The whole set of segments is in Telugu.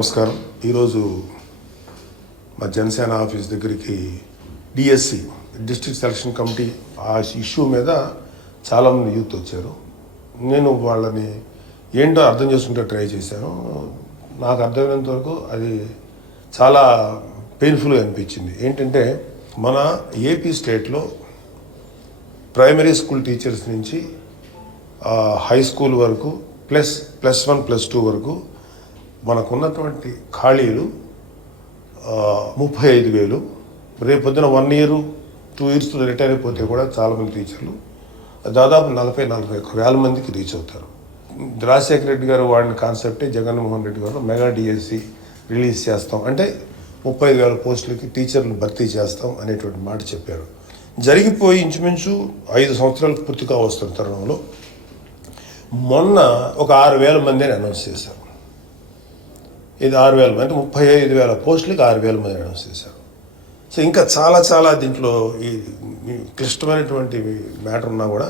నమస్కారం. ఈరోజు మా జనసేన ఆఫీస్ దగ్గరికి డిఎస్సి డిస్ట్రిక్ట్ సెలక్షన్ కమిటీ ఆ ఇష్యూ మీద చాలామంది యూత్ వచ్చారు. నేను వాళ్ళని ఏంటో అర్థం చేసుకుంటే ట్రై చేశాను. నాకు అర్థమైనంత వరకు అది చాలా పెయిన్ఫుల్గా అనిపించింది. ఏంటంటే మన ఏపీ స్టేట్లో ప్రైమరీ స్కూల్ టీచర్స్ నుంచి హై స్కూల్ వరకు +1 +2 వరకు మనకున్నటువంటి ఖాళీలు 35,000. రేపొద్దున 1 year 2 years రిటైర్ అయిపోతే కూడా చాలామంది టీచర్లు దాదాపు 40,000 మందికి రీచ్ అవుతారు. రాజశేఖర రెడ్డి గారు వాడిన కాన్సెప్టే జగన్మోహన్ రెడ్డి గారు మెగా డిఎస్సి రిలీజ్ చేస్తాం అంటే 35,000 పోస్టులకి టీచర్లు భర్తీ చేస్తాం అనేటువంటి మాట చెప్పారు. జరిగిపోయి ఇంచుమించు 5 సంవత్సరాలు పూర్తిగా వస్తున్న తరుణంలో మొన్న ఒక 6,000 మంది అని అనౌన్స్ చేశారు. ఇది 6,000 మంది, 35,000 పోస్టులకి 6,000 మంది అనౌన్స్ చేశారు. సో ఇంకా చాలా దీంట్లో ఈ క్లిష్టమైనటువంటి మ్యాటర్ ఉన్నా కూడా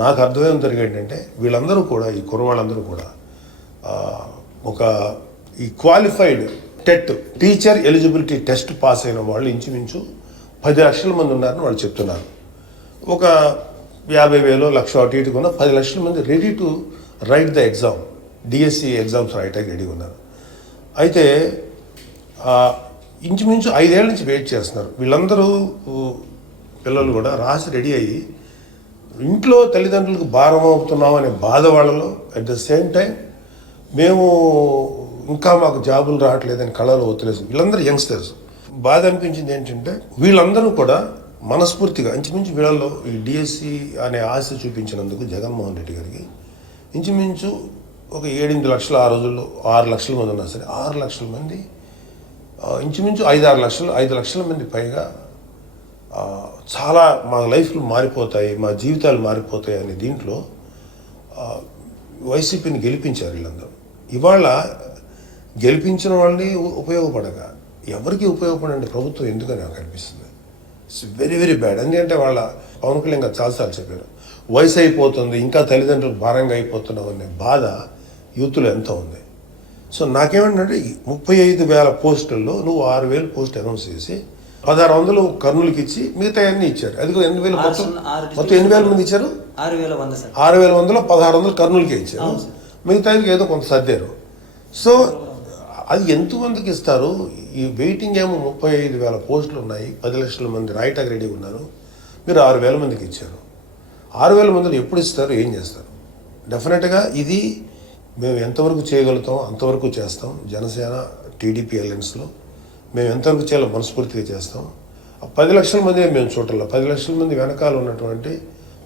నాకు అర్థమేం జరిగేది ఏంటంటే వీళ్ళందరూ కూడా ఈ కుర్రవాళ్ళందరూ కూడా ఒక ఈ qualified TET teacher eligibility test pass అయిన వాళ్ళు ఇంచుమించు 10 లక్షల మంది ఉన్నారని వాళ్ళు చెప్తున్నారు. ఒక 50,000 లక్ష అటు ఇటు ఉన్న 10 లక్షల మంది ready to right the exam, DSC exams రాయటానికి రెడీగా ఉన్నారు. అయితే ఇంచుమించు 5 ఏళ్ళ నుంచి వెయిట్ చేస్తున్నారు. వీళ్ళందరూ పిల్లలు కూడా రాసి రెడీ అయ్యి ఇంట్లో తల్లిదండ్రులకు భారం అవుతున్నాం అనే బాధ వాళ్ళలో, అట్ ద సేమ్ టైం మేము ఇంకా మాకు జాబులు రావట్లేదని కళలో ఒత్తిలేసి వీళ్ళందరూ యంగ్స్టర్స్. బాధ అనిపించింది ఏంటంటే వీళ్ళందరూ కూడా మనస్ఫూర్తిగా ఇంచుమించు వీళ్ళలో ఈ డిఎస్సి అనే ఆశ చూపించినందుకు జగన్మోహన్ రెడ్డి గారికి ఇంచుమించు ఒక 7-8 లక్షలు, ఆ రోజుల్లో 6 లక్షల మంది ఉన్నా సరే 6 లక్షల మంది ఇంచుమించు 5 లక్షల మంది పైగా చాలా మా లైఫ్లు మారిపోతాయి, మా జీవితాలు మారిపోతాయి అనే దీంట్లో వైసీపీని గెలిపించారు వీళ్ళందరూ. ఇవాళ గెలిపించిన వాళ్ళని ఉపయోగపడక ఎవరికి ఉపయోగపడండి ప్రభుత్వం ఎందుకని నాకు అనిపిస్తుంది. It's very bad. ఎందుకంటే వాళ్ళ పవన్ కళ్యాణ్ గారు చాలాసార్లు చెప్పారు, వయసు అయిపోతుంది ఇంకా తల్లిదండ్రులకు భారంగా అయిపోతున్నాం అనే బాధ యూత్లో ఎంత ఉంది. సో నాకేమంటే 35,000 పోస్టుల్లో నువ్వు 6,000 పోస్ట్ అనౌన్స్ చేసి 1,600 కర్నూలుకి ఇచ్చి మిగతా అన్నీ ఇచ్చారు. అది 8,000 మొత్తం 8,000 మంది ఇచ్చారు. 6,100లో 1,600 కర్నూలుకే ఇచ్చారు, మిగతాకి ఏదో కొంత సర్దారు. సో అది ఎంతమందికి ఇస్తారు? ఈ వెయిటింగ్ ఏమో 35,000 పోస్టులు ఉన్నాయి, 10 లక్షల మంది రాయటానికి రెడీ ఉన్నారు, మీరు 6,000 మందికి ఇచ్చారు. 6,000 మందిని ఎప్పుడు ఇస్తారు, ఏం చేస్తారు? డెఫినెట్గా ఇది మేము ఎంతవరకు చేయగలుగుతాం అంతవరకు చేస్తాం. జనసేన టీడీపీ అలయన్స్లో మేము ఎంతవరకు చేయాలో మనస్ఫూర్తిగా చేస్తాం. 10 లక్షల మంది మేము చూడాలి. 10 లక్షల మంది వెనకాల ఉన్నటువంటి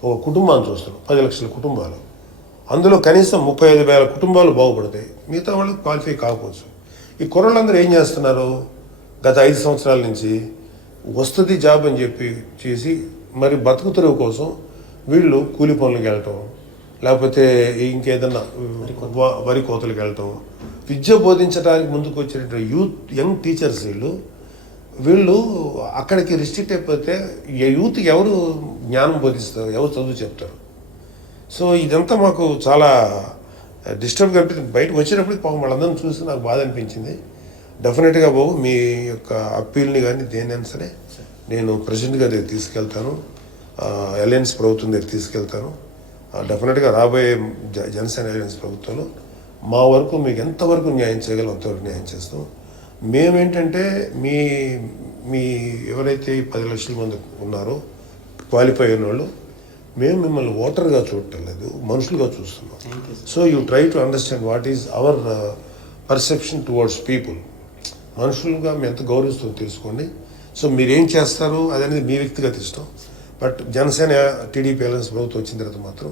ఒక కుటుంబాన్ని చూస్తున్నాం, 10 లక్షల కుటుంబాలు. అందులో కనీసం 35,000 కుటుంబాలు బాగుపడతాయి, మిగతా వాళ్ళు క్వాలిఫై కాకపోవచ్చు. ఈ కుర్రలందరూ ఏం చేస్తున్నారు? గత 5 సంవత్సరాల నుంచి వస్తుంది జాబ్ అని చెప్పి చేసి మరి బతుకు తెరువు కోసం వీళ్ళు కూలి పనులకు వెళ్ళటం, లేకపోతే ఇంకేదన్నా వరి కోతలకు వెళ్ళటం, విద్య బోధించడానికి ముందుకు వచ్చినటువంటి యంగ్ టీచర్స్ వీళ్ళు అక్కడికి రిస్ట్రిక్ట్ అయిపోతే యూత్కి ఎవరు జ్ఞానం బోధిస్తారు, ఎవరు చదువు చెప్తారు? సో ఇదంతా మాకు చాలా డిస్టర్బ్గా అనిపించింది. బయటకు వచ్చినప్పుడు పాపం వాళ్ళందరినీ చూసి నాకు బాధ అనిపించింది. డెఫినెట్గా బాబు మీ యొక్క అప్పీల్ని కానీ దేనైనా సరే నేను ప్రెసిడెంట్ గారి దగ్గర తీసుకెళ్తాను, అలయన్స్ ప్రభుత్వం దగ్గర తీసుకెళ్తాను. డెఫినెట్గా రాబోయే జనసేన అలయన్స్ ప్రభుత్వంలో మా వరకు మీకు ఎంతవరకు న్యాయం చేయగలం అంతవరకు న్యాయం చేస్తాం. మేమేంటంటే మీ ఎవరైతే 10 లక్షల మంది ఉన్నారో క్వాలిఫై అయిన వాళ్ళు, మేము మిమ్మల్ని ఓటర్గా చూడటం లేదు, మనుషులుగా చూస్తున్నాం. So you try to understand what is our perception towards people. మనుషులుగా మేము ఎంత గౌరవిస్తుందో తెలుసుకోండి. సో మీరేం చేస్తారు అనేది మీ వ్యక్తిగత ఇష్టం. బట్ జనసేన టీడీపీ అలయన్స్ ప్రభుత్వం వచ్చిన తర్వాత మాత్రం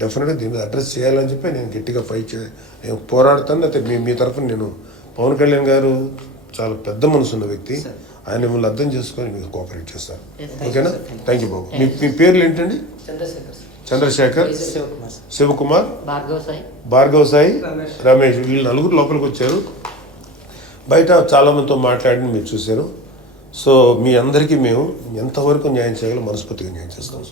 డెఫినెట్గా దీని మీద అడ్రస్ చేయాలని చెప్పి నేను గట్టిగా నేను పోరాడుతాను. అయితే మీ తరఫున నేను పవన్ కళ్యాణ్ గారు చాలా పెద్ద మనసు ఉన్న వ్యక్తి, ఆయన మిమ్మల్ని అర్థం చేసుకొని మీకు కోఆపరేట్ చేస్తాను. ఓకేనా? థ్యాంక్ యూ బాబు. మీ పేర్లు ఏంటండి? చంద్రశేఖర్, శివకుమార్, భార్గవ్ సాయి, రమేష్. వీళ్ళు 4 లోపలికి వచ్చారు. బయట చాలామందితో మాట్లాడి మీరు చూశారు. సో మీ అందరికీ మేము ఎంతవరకు న్యాయం చేయాలో మనస్ఫూర్తిగా న్యాయం చేస్తాం.